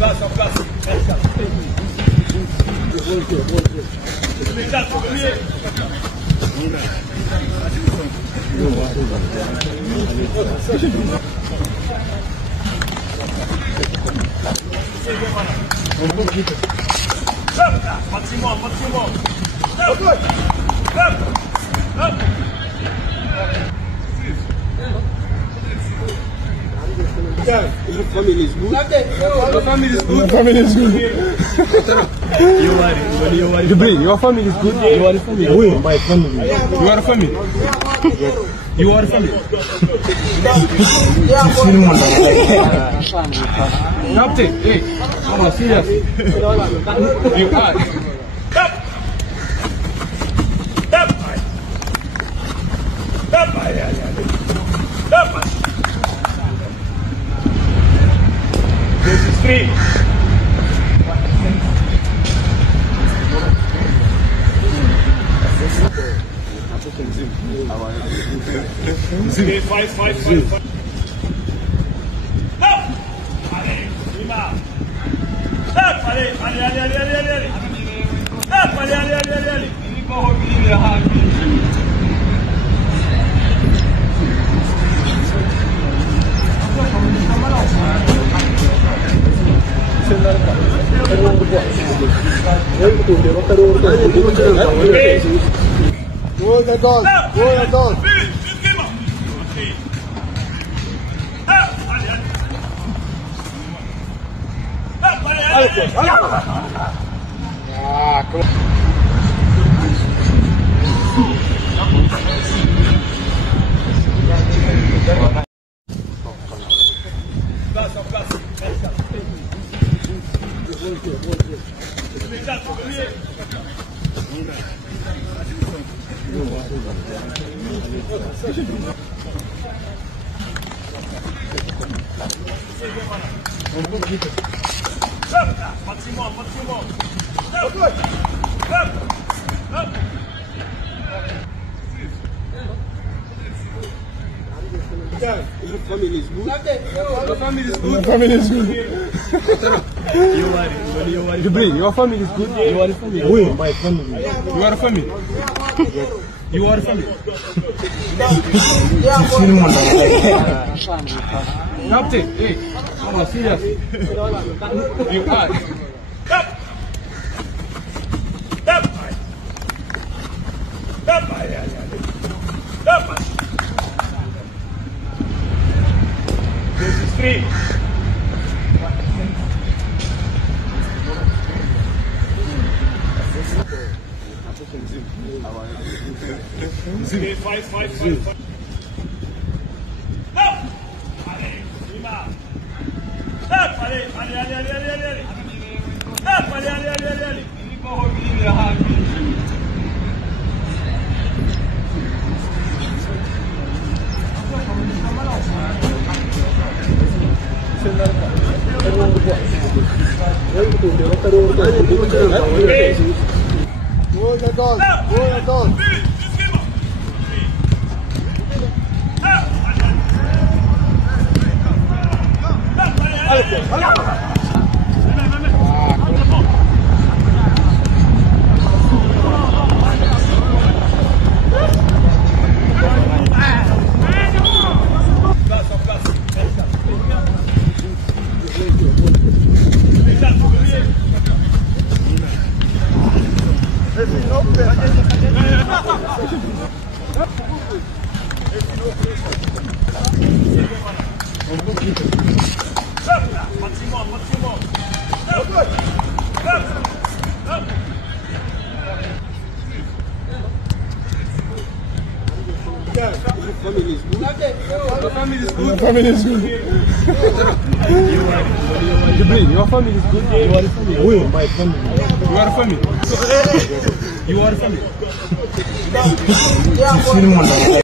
Place, en place. Your family is good. Your family is good. Your family is good. You are Jibril, your family is good. You are a family. Oui, my family. You are a family. You are a family. Captain, hey, come on, serious. You are. This is free. Five. Go the dog. Go the dog. Your family is good. Your family is Your good. family is good. You are. Jibril, your family is good. You are a family. Oui, my family. You are a family. You are a family. Captain, hey, come on, serious. You are. This is free. Five. Go the dog. Go the dog. Your family is good. Your family is good. Your family is good. Jibril, your family is good. You are a family. Oui, my family. You are a family. You are a family.